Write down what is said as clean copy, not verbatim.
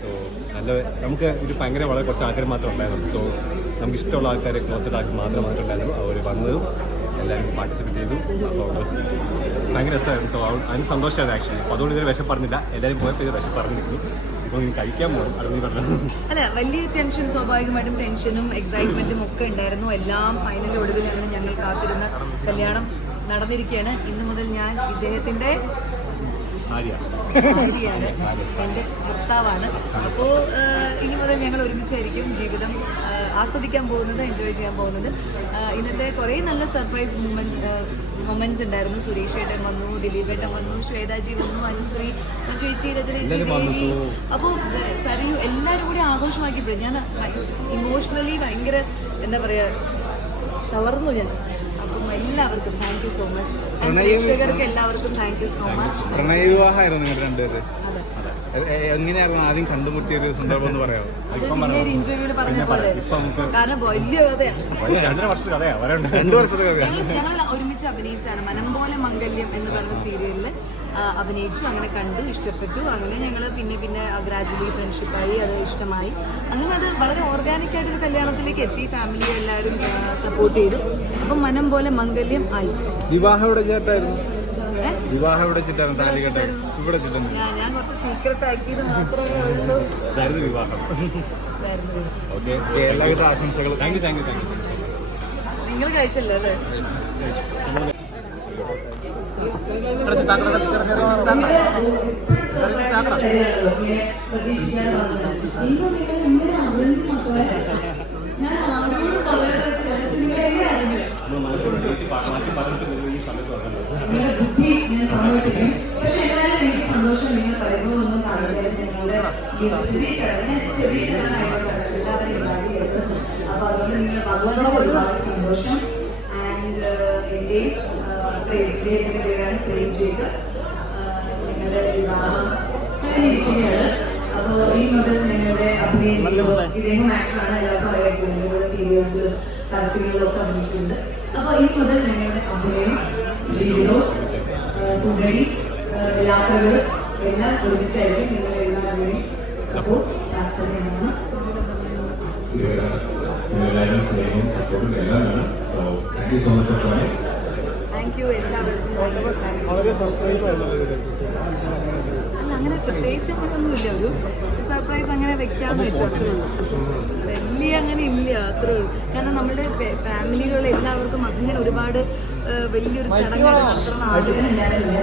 So നല്ല നമുക്ക് ഒരു ഭയങ്കര വളരെ കുറച്ച് ആൾക്കാർ മാത്രമേ ഉണ്ടായിരുന്നു. സോ നമുക്ക് ഇഷ്ടമുള്ള ആൾക്കാരെ ക്ലോസ്ഡ് ആക്കി മാത്രമായിട്ട് ഉണ്ടായിരുന്നു. അവർ വന്നതും എല്ലാവരും പാർട്ടിസിപ്പേറ്റ് ചെയ്തു. അപ്പോൾ ഭയങ്കര രസമായിരുന്നു. സോ അതിന് സന്തോഷമായിരുന്നു ആക്ച്വലി. അപ്പോൾ അതുകൊണ്ട് ഇതൊരു വിശപ്പറിഞ്ഞില്ല. എല്ലാവരും പോയപ്പോൾ ഇത് വിശപ്പറിഞ്ഞിരിക്കുന്നു. ഇപ്പോൾ ഇനി കഴിക്കാൻ പോകും. അതൊന്നും പറഞ്ഞു അല്ല, വലിയ ടെൻഷൻ, സ്വാഭാവികമായിട്ടും ടെൻഷനും എക്സൈറ്റ്മെന്റും ഒക്കെ ഉണ്ടായിരുന്നു. എല്ലാം ഫൈനലി ഒടുവിലാണ് ഞങ്ങൾ കാത്തിരുന്ന കല്യാണം നടന്നിരിക്കുകയാണ്. ഇന്നു മുതൽ ഞാൻ ഇദ്ദേഹത്തിന്റെ ഭാര്യയാണ്, എൻ്റെ ഭർത്താവാണ്. അപ്പോൾ ഇനി മുതൽ ഞങ്ങൾ ഒരുമിച്ചായിരിക്കും ജീവിതം ആസ്വദിക്കാൻ പോകുന്നത്, എൻജോയ് ചെയ്യാൻ പോകുന്നത്. ഇന്നത്തെ കുറേ നല്ല സർപ്രൈസ് മൊമെന്റ്സ് ഉണ്ടായിരുന്നു. സുരേഷ് ഏട്ടൻ വന്നു, ദിലീപ് ഏട്ടൻ വന്നു, ശ്വേതാജി വന്നു, അനുശ്രീ, ചേച്ചി, രചനേച്ചി, ദേവി. അപ്പോൾ സരയു എല്ലാവരും കൂടി ആഘോഷമാക്കിയപ്പോഴും ഞാൻ ഇമോഷണലി ഭയങ്കര എന്താ പറയുക തളർന്നു ഞാൻ. അപ്പം എല്ലാവർക്കും താങ്ക് യു സോ മച്ച്. പ്രേക്ഷകർക്ക് എല്ലാവർക്കും താങ്ക് യു സോ മച്ച്. പ്രണയ വിവാഹമായിരുന്നു നിങ്ങൾ രണ്ടുപേര്. എങ്ങനെയായിരുന്നു ആദ്യം കണ്ടുമുട്ടിയൊരു സന്ദർഭം എന്ന് പറയാമോ? ഇന്റർവ്യൂല് പറഞ്ഞ പോലെ, കാരണം വലിയ കഥയാണ്. 2 വർഷത്തെ കഥയാണ്. 2 വർഷത്തെ കഥയാണ്. ഞങ്ങൾ ഒരുമിച്ച് അഭിനയിച്ചാണ്. മനം പോലെ മംഗല്യം എന്ന് പറഞ്ഞ സീരിയലിൽ അഭിനയിച്ചു. അങ്ങനെ കണ്ടു, ഇഷ്ടപ്പെട്ടു. അങ്ങനെ ഞങ്ങൾ പിന്നെ ഗ്രാജുവലി ഫ്രണ്ട്ഷിപ്പായി, അത് ഇഷ്ടമായി. അങ്ങനെ അത് വളരെ ഓർഗാനിക് ആയിട്ടൊരു കല്യാണത്തിലേക്ക് എത്തി. ഫാമിലി എല്ലാവരും സപ്പോർട്ട് ചെയ്തു. അപ്പം മനം പോലെ മംഗല്യം ആയി. വിവാഹം എവിടെ ചേട്ടായിരുന്നു? വിവാഹം എവിടെ വെച്ചിട്ടായിരുന്നു? താലി കെട്ടായിരുന്നു ഇവിടെ വെച്ചിട്ടുണ്ട്. ഞാൻ കുറച്ച് സീക്രട്ട് ആക്കിയത് മാത്രമേ ഉള്ളൂ. ഇതായിരുന്നു വിവാഹം. എല്ലാവിധ ആശംസകൾ. Thank you. നിങ്ങൾ കഴിച്ചല്ലോ അല്ലേ? ബുദ്ധി ഞാൻ സമ്മതിച്ചിരിക്കും. പക്ഷെ എല്ലാവരും എനിക്ക് സന്തോഷം. നിങ്ങൾ പരിഭവമൊന്നും കാണിക്കാതെ നിങ്ങളുടെ ചെറിയ ചടങ്ങായിക്കോട്ടെ എല്ലാവരും ഇൻവൈറ്റ് ചെയ്തത്. അപ്പൊ അതുകൊണ്ട് നിങ്ങൾ ഭഗവാനോട് ഒരുപാട് സന്തോഷം. ആൻഡ് എന്റെയും ഇദ്ദേഹത്തിന്റെ പേരാണ് പ്രേം ജേക്കബ്. നിങ്ങളുടെ വിവാഹം കഴിഞ്ഞിരിക്കുകയാണ്. അപ്പോൾ ഈ മുതൽ നിങ്ങളുടെ അഭിനയം ഇദ്ദേഹം ആക്ടറാണ്, എല്ലാവർക്കും അറിയാം. നിങ്ങളുടെ സീരിയൽസ് പരസ്യങ്ങളിലൊക്കെ അഭിനയിച്ചിട്ടുണ്ട്. അപ്പോൾ ഈ മുതൽ ഞങ്ങളുടെ അഭിനയം, ജീവിതവും, ഫുഡടി, യാത്രകൾ എല്ലാം ഒരുമിച്ചായിരിക്കും. നിങ്ങളുടെ എല്ലാവരുടെയും സപ്പോർട്ട് താല്പര്യമാണ്. താങ്ക് യു എല്ലാവർക്കും. അങ്ങനെ പ്രത്യേകിച്ച് അങ്ങനെയൊന്നുമില്ല. ഒരു സർപ്രൈസ് അങ്ങനെ വെക്കാന്ന് വെച്ചു, അത്രേ ഉള്ളൂ. വലിയ അങ്ങനെ ഇല്ല, അത്രേ ഉള്ളൂ. കാരണം നമ്മുടെ ഫാമിലികളിൽ എല്ലാവർക്കും അങ്ങനെ ഒരുപാട് വലിയൊരു ചടങ്ങാണ് നടത്തണം ആഗ്രഹം ഉണ്ടായിരുന്നില്ല.